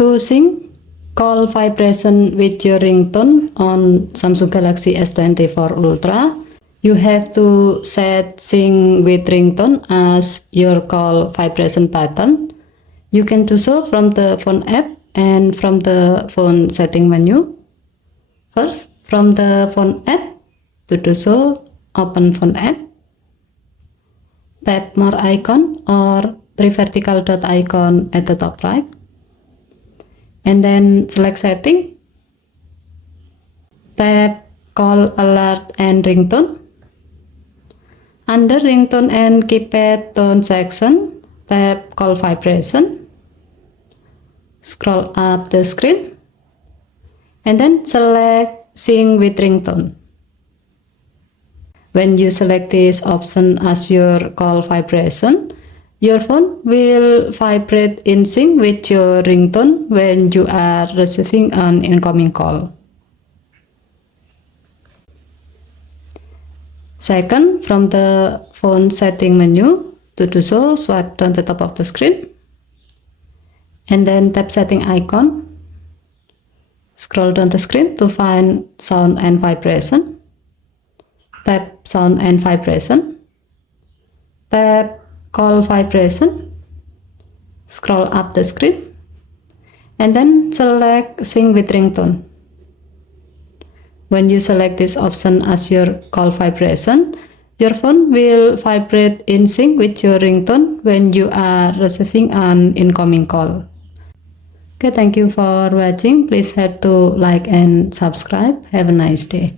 To sync call vibration with your ringtone on Samsung Galaxy S24 Ultra, you have to set sync with ringtone as your call vibration pattern. You can do so from the phone app and from the phone setting menu. First, from the phone app, to do so, open phone app, tap more icon or three vertical dot icon at the top right, and then select setting, tap call alert and ringtone. Under ringtone and keypad tone section, tap call vibration, scroll up the screen, and then select sync with ringtone. When you select this option as your call vibration, your phone will vibrate in sync with your ringtone when you are receiving an incoming call. Second, from the phone setting menu, to do so, swipe down the top of the screen and then tap setting icon. Scroll down the screen to find sound and vibration. Tap sound and vibration. Tap call vibration, scroll up the screen, and then select sync with ringtone. When you select this option as your call vibration, your phone will vibrate in sync with your ringtone when you are receiving an incoming call. Okay, thank you for watching. Please hit to like and subscribe. Have a nice day.